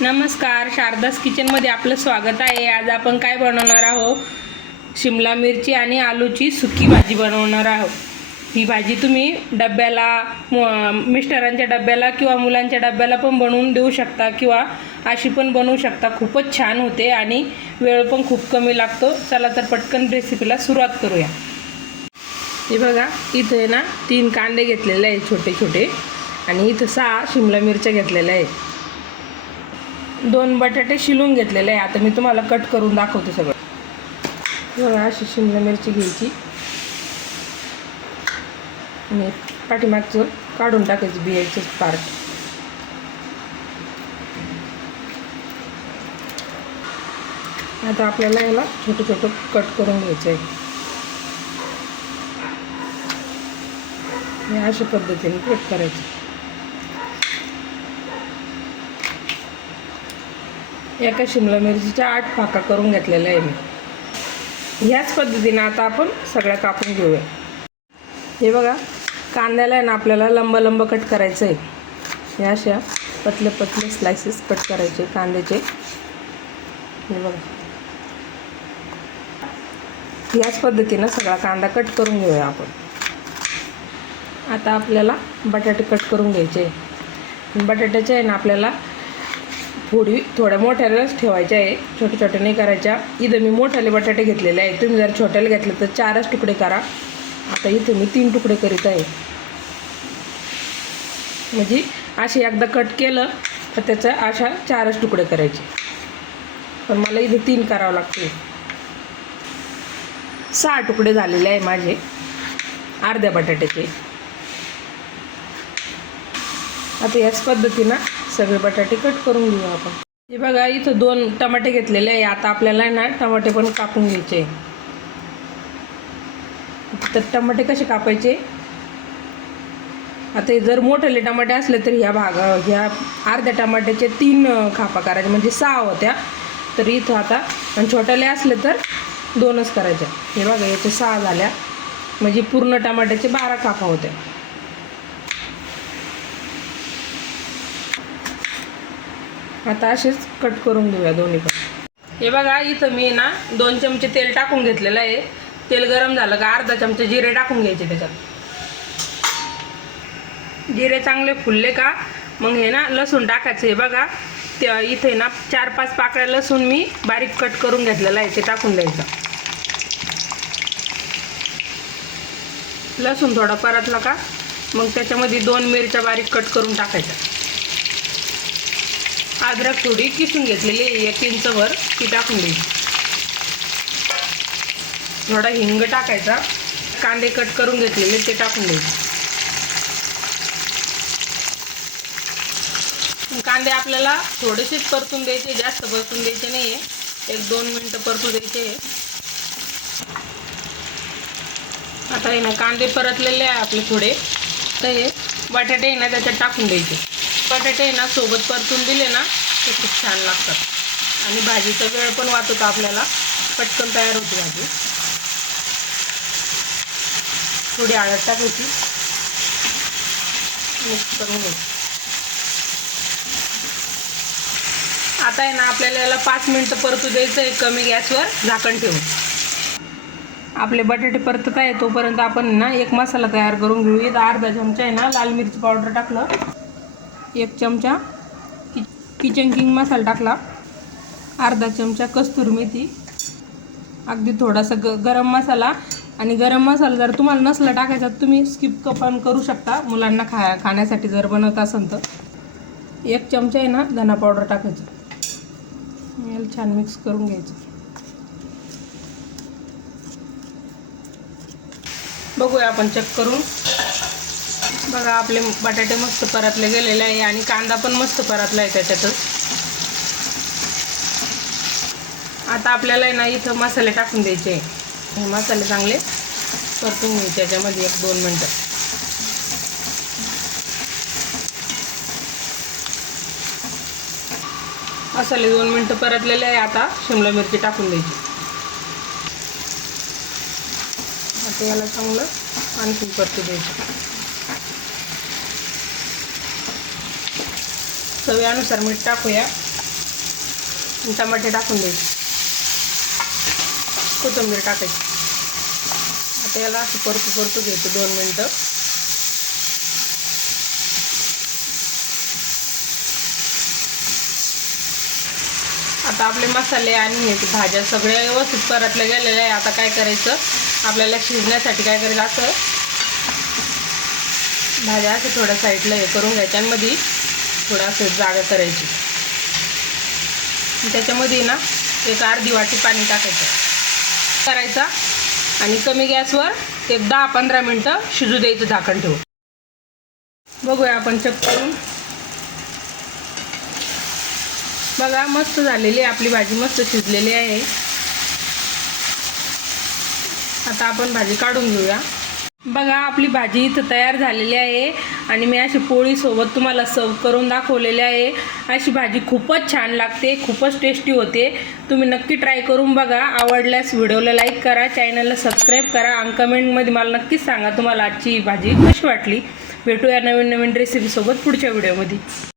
नमस्कार शारदास किचनमध्ये आपलं स्वागत आहे. आज आपण काय बनवणार आहोत? शिमला मिरची आणि आलूची सुकी भाजी बनवणार आहोत. ही भाजी तुम्ही डब्याला मिस्टरांच्या डब्याला किंवा मुलांच्या डब्याला पण बनवून देऊ शकता किंवा अशी पण बनवू शकता. खूपच छान होते आणि वेळ पण खूप कमी लागतो. चला तर पटकन रेसिपीला सुरुवात करूया. हे बघा इथे ना तीन कांदे घेतलेले आहेत छोटे छोटे आणि इथं सहा शिमला मिरच्या घेतलेल्या आहेत. दोन बटाटे शिलून घेतलेले आहे. आता मी तुम्हाला कट करून दाखवते सगळं. बघा अशी शिमला मिरची घ्यायची. आणि पाठीमागचं काढून टाकायचं बियाचं पार्ट आता आपल्याला याला छोटं छोटं कट करून घ्यायचं आहे. अशा पद्धतीने कट करायचं. एका शिमला मिरचीच्या आठ फाका करून घेतलेल्या आहे मी. ह्याच पद्धतीनं आता आपण सगळ्या कापून घेऊया. हे बघा कांद्याला आहे ना आपल्याला लंब लंब कट करायचं आहे ह्या अशा पतले पतले स्लायसेस कट करायचे कांद्याचे. हे बघा. याच पद्धतीनं सगळा कांदा कट करून घेऊया आपण. आता आपल्याला बटाटे कट करून घ्यायचे. बटाट्याचे आहे ना आपल्याला थोडी थोड्या मोठ्यालाच ठेवायच्या आहे. छोट्या छोट्या नाही करायच्या. इथं मी मोठ्याले बटाटे घेतलेले आहे तुम्ही जर छोट्याला घेतलं तर चारच तुकडे करा. आता इथं मी तीन तुकडे करीत आहे. म्हणजे असे एकदा कट केलं तर त्याचं अशा चारच तुकडे करायचे. पण मला इथं तीन करावं लागते सहा तुकडे झालेले आहे माझे. अर्ध्या बटाट्याचे. आता याच पद्धतीनं सगळे बटाटे कट करून घेऊ आपण. हे बघा इथं दोन टमाटे घेतलेले आहे. आता आपल्याला आहे ना टमाटे पण कापून घ्यायचे. तर टमाटे कसे कापायचे? आता हे जर मोठेले टमाटे असले तर ह्या भागा ह्या अर्ध्या टमाट्याचे तीन खापा करायचे. म्हणजे सहा होत्या. तर इथं आता आणि छोट्याले असले तर दोनच करायच्या हे बघा याचे सहा झाल्या. म्हणजे पूर्ण टमाट्याचे बारा खापा होत्या आता असेच कट करून घेऊया दोन्ही पण. हे बघा इथं मी ना दोन चमचे तेल टाकून घेतलेलं आहे. तेल गरम झालं का अर्धा चमचे जिरे टाकून घ्यायचे त्याच्यात. जिरे चांगले फुलले का मग हे ना लसूण टाकायचं हे बघा. त्या इथे ना चार पाच पाकळ्या लसूण मी बारीक कट करून घेतलेलं आहे ते टाकून द्यायचं. लसूण थोडा परतला का मग त्याच्यामध्ये दोन मिरच्या बारीक कट करून टाकायच्या. अद्रक थोडी किसून घेतलेली आहे. एक इंचभर ती टाकून देईल. थोडा हिंग टाकायचा. कांदे कट करून घेतलेले ते टाकून द्यायचे कांदे आपल्याला थोडेसेच परतून द्यायचे जास्त परतून द्यायचे नाही आहे एक दोन मिनटं परतू द्यायचे. आता हे ना कांदे परतलेले आहे आपले थोडे. तर हे बटाटे ना त्याच्यात टाकून द्यायचे. बटाटे आहे ना सोबत परतून दिले ना ते खूप छान लागतात. आणि भाजीचा वेळ पण वाचतो आपल्याला. पटकन तयार होते भाजी. थोडी आळद टाकायची. मिक्स करून घ्यायची. आता आहे ना आपल्याला याला पाच मिनटं परतू द्यायचं आहे कमी गॅसवर झाकण ठेवून. आपले बटाटे परतत आहे तोपर्यंत आपण ना एक मसाला तयार करून घेऊ इथं अर्धा चमचा आहे ना लाल मिरची पावडर टाकलं. एक चमचा कि किचन किंग मसाला टाकला. अर्धा चमचा कस्तुरी मेथी. अगदी थोडासा ग गरम मसाला. आणि गरम मसाला जर तुम्हाला नसला टाकायचा तर तुम्ही स्किप पण करू शकता. मुलांना खा खाण्यासाठी जर बनवत असेल तर. एक चमचा आहे ना धना पावडर टाकायचं. याला छान मिक्स करून घ्यायचं. बघूया आपण चेक करून. बघा आपले बटाटे मस्त परतले गेलेले आहे आणि कांदा पण मस्त परतला आहे त्याच्यातच. आता आपल्याला आहे ना इथं मसाले टाकून द्यायचे हे मसाले चांगले परतून घ्यायचे त्याच्यामध्ये एक दोन मिनटं. मसाले दोन मिनटं परतलेले आहे आता शिमला मिरची टाकून द्यायची. आता याला चांगलं आणखी परतू द्यायचं. चवीनुसार मीठ टाकूया. टमाटे टाकून द्यायचे कोथिंबीर टाकायची. आता याला असं परतू परतू घ्यायचं दोन मिनटं. आता आपले मसाले आणि हे भाज्या सगळ्या व्यवस्थित परतल्या गेलेल्या आहे. आता काय करायचं? आपल्याला शिजण्यासाठी काय करायचं? असं भाज्या असं थोड्या साईडला हे करून घ्यायच्या मध्ये थोडं असं जागा करायची. त्याच्यामध्ये ना एक अर्धी वाटी पाणी टाकायचं. करायचा. आणि कमी गॅसवर एक दहा पंधरा मिनटं शिजू द्यायचं झाकण ठेवून. बघूया आपण चेक करून. बघा मस्त झालेली आहे आपली भाजी मस्त शिजलेली आहे. आता आपण भाजी काढून घेऊया. बघा आपली भाजी इथं तयार झालेली आहे आणि मी अशी पोळीसोबत तुम्हाला सर्व करून दाखवलेली आहे. अशी भाजी खूपच छान लागते खूपच टेस्टी होते. तुम्ही नक्की ट्राय करून बघा. आवडल्यास व्हिडिओला लाईक करा चॅनलला सबस्क्राईब करा आणि कमेंटमध्ये मला नक्कीच सांगा तुम्हाला आजची भाजी कशी वाटली. भेटूया नवीन नवीन रेसिपीसोबत पुढच्या व्हिडिओमध्ये